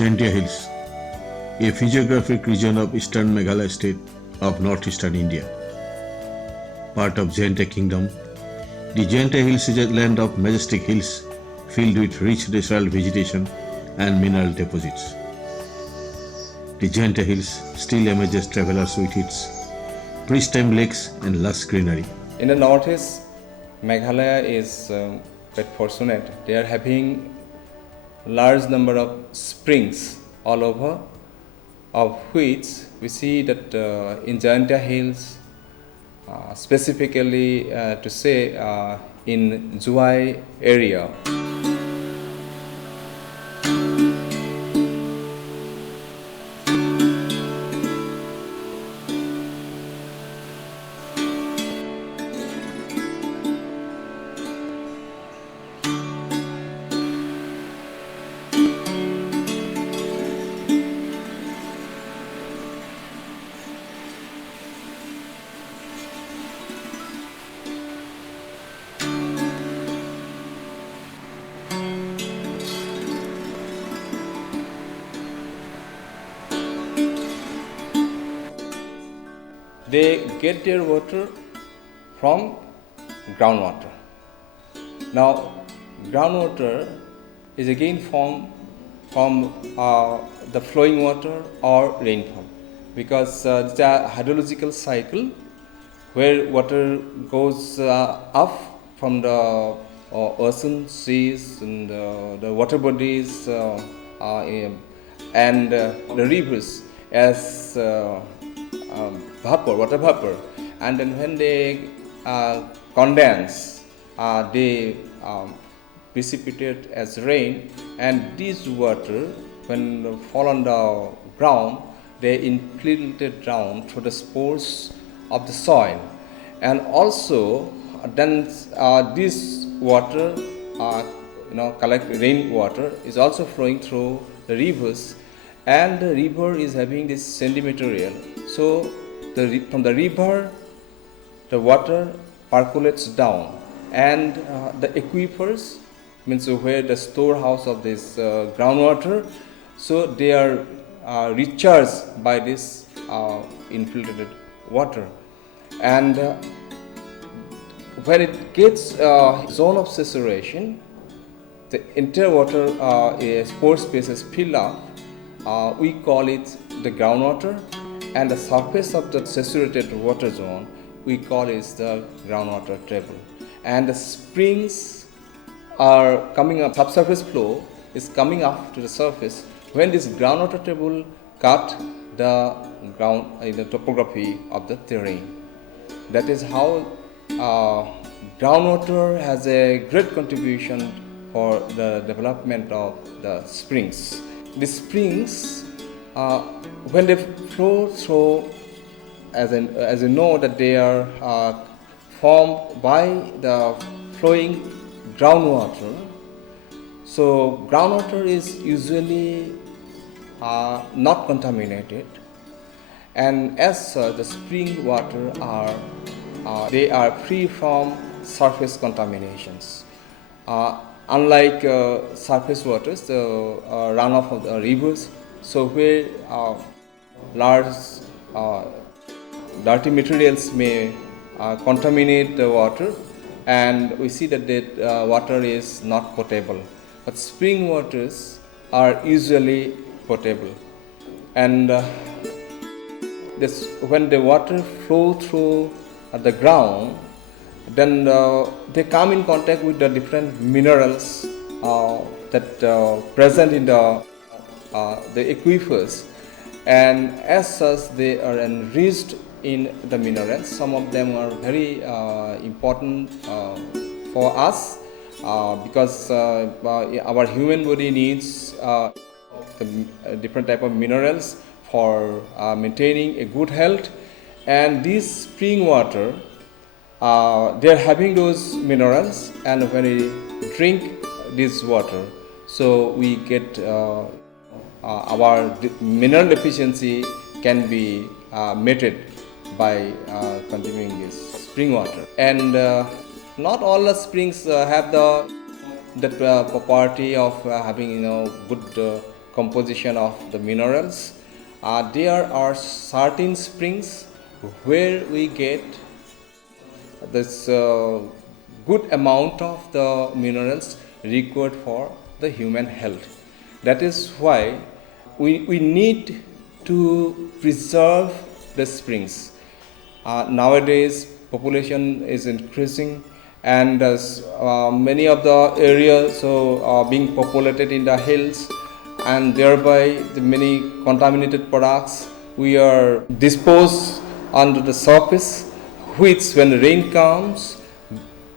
Jaintia Hills, a physiographic region of eastern Meghalaya state of northeastern India. Part of Jaintia Kingdom, the Jaintia Hills is a land of majestic hills filled with rich natural vegetation and mineral deposits. The Jaintia Hills still amazes travelers with its pristine lakes and lush greenery. In the northeast, Meghalaya is quite fortunate. They are having large number of springs all over, of which we see that in Jaintia Hills, specifically to say in Jowai area. They get their water from groundwater. Now, groundwater is again formed from the flowing water or rainfall, because it's a hydrological cycle where water goes up from the ocean, seas, and the water bodies and the rivers as water vapor, and then when they condense, they precipitate as rain, and this water, when fall on the ground, they infiltrate down through the spores of the soil, and also then this water, collect rainwater, is also flowing through the rivers, and the river is having this sandy material. So from the river, the water percolates down, and the aquifers, means where the storehouse of this groundwater, so they are recharged by this infiltrated water, and when it gets zone of saturation, the entire water pore spaces fill up. We call it the groundwater, and the surface of the saturated water zone we call is the groundwater table. And the springs are coming up, subsurface flow is coming up to the surface when this groundwater table cut the ground in the topography of the terrain. That is how groundwater has a great contribution for the development of the springs. The springs, when they flow through, as you know, that they are formed by the flowing groundwater. So groundwater is usually not contaminated, and as the spring water they are free from surface contaminations. Unlike surface waters, the runoff of the rivers, so where large dirty materials may contaminate the water, and we see that the water is not potable. But spring waters are usually potable, and when the water flow through the ground, then they come in contact with the different minerals that present in the aquifers, and as such they are enriched in the minerals. Some of them are very important for us because our human body needs different type of minerals for maintaining a good health, and this spring water, they are having those minerals, and when we drink this water, so we get our mineral deficiency can be met by consuming this spring water. And not all the springs have the property of having good composition of the minerals. There are certain springs where we get this good amount of the minerals required for the human health. That is why we need to preserve the springs. Nowadays, population is increasing, and many of the areas are being populated in the hills, and thereby the many contaminated products we are disposed onto the surface, which when rain comes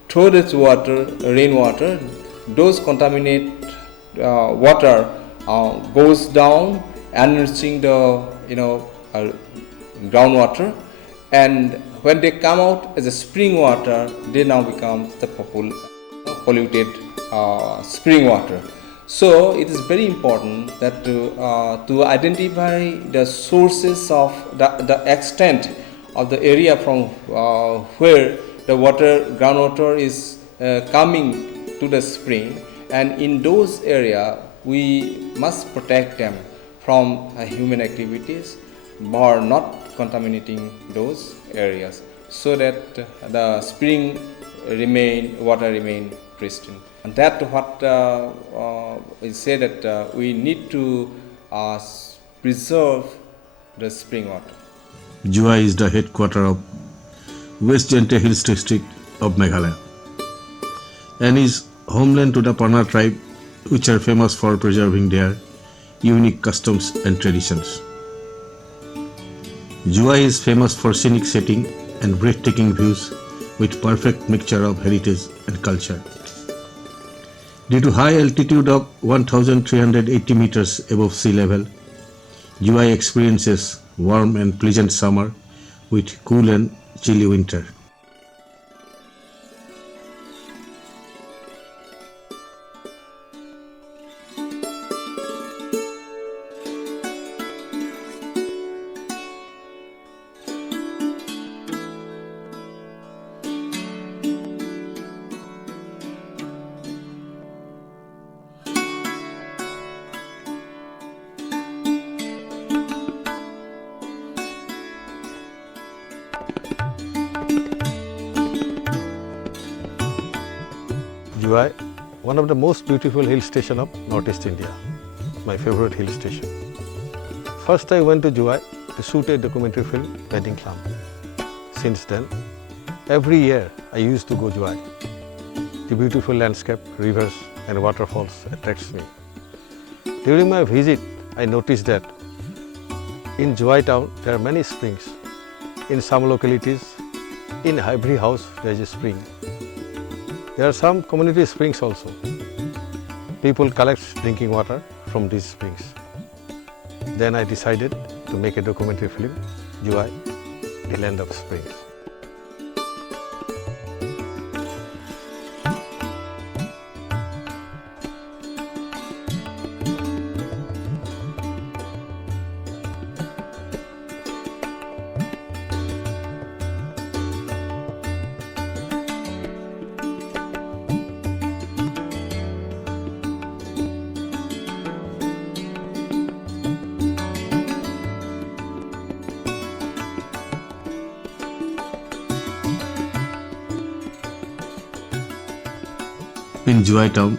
through this rainwater, those contaminate water goes down, enriching the groundwater, and when they come out as a spring water, they now become the polluted spring water. So it is very important that to identify the sources of the extent of the area from where the groundwater is coming to the spring, and in those areas we must protect them from human activities or not contaminating those areas, so that the spring water remain pristine. And that what we say that we need to preserve the spring water. Jowai is the headquarters of West Jaintia Hills district of Meghalaya and is homeland to the Pana tribe, which are famous for preserving their unique customs and traditions. Jowai is famous for scenic setting and breathtaking views with perfect mixture of heritage and culture. Due to high altitude of 1,380 meters above sea level, Jowai experiences warm and pleasant summer with cool and chilly winter. Jowai, one of the most beautiful hill station of Northeast India, my favorite hill station. First I went to Jowai to shoot a documentary film, Wedding Clam. Since then, every year I used to go Jowai. The beautiful landscape, rivers and waterfalls attracts me. During my visit, I noticed that in Jowai town there are many springs. In some localities, in every house there is a spring. There are some community springs also. People collect drinking water from these springs. Then I decided to make a documentary film, Jowai, the land of springs. In Jowai town,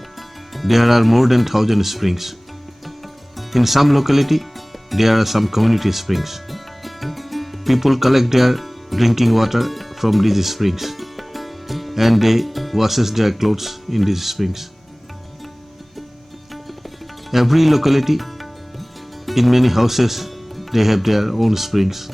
there are more than 1,000 springs. In some locality, there are some community springs. People collect their drinking water from these springs and they washes their clothes in these springs. Every locality, in many houses, they have their own springs.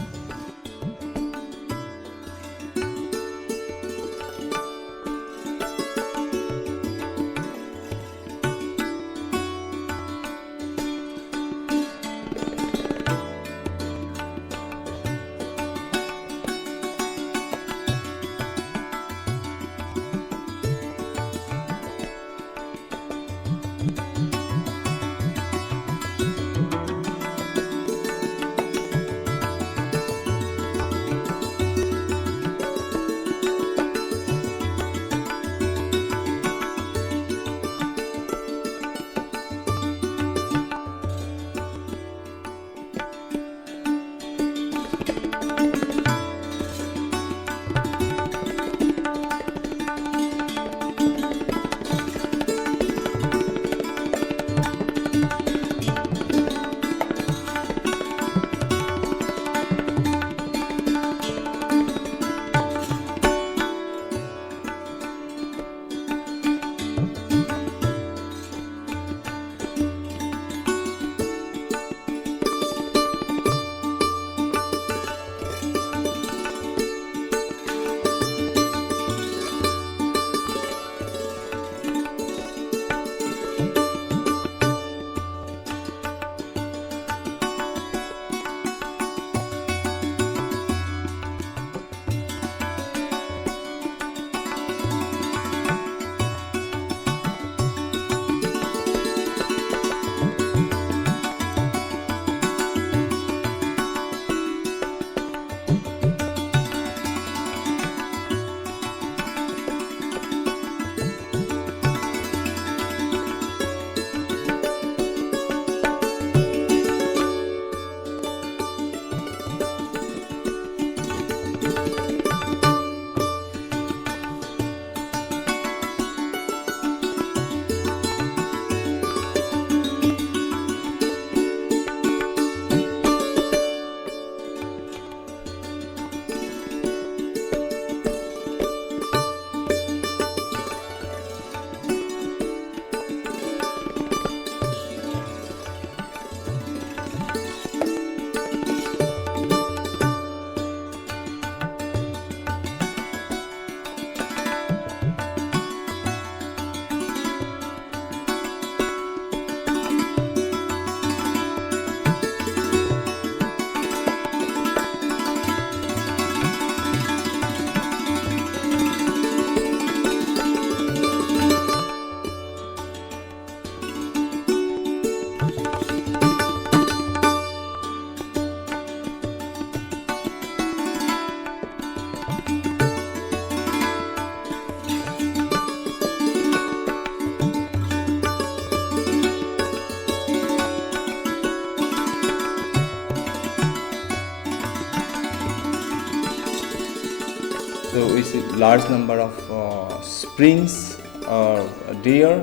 So we see large number of springs are there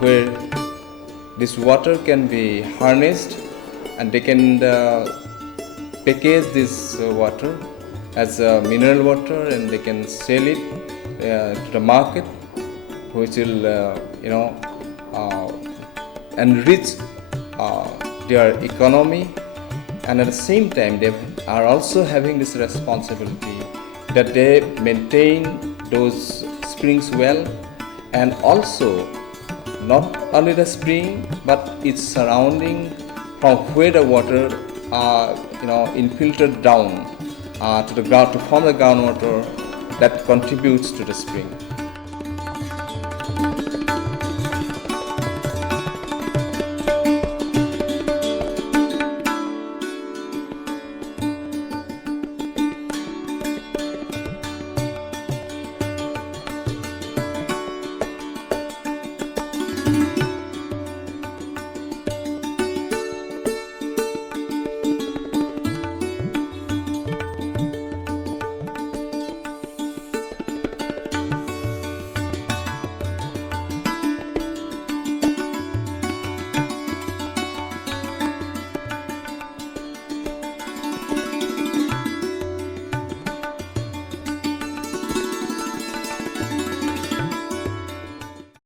where this water can be harnessed, and they can package this water as mineral water, and they can sell it to the market, which will enrich their economy. And at the same time they are also having this responsibility that they maintain those springs well, and also not only the spring but its surrounding, from where the water infiltrated down to the ground to form the groundwater that contributes to the spring.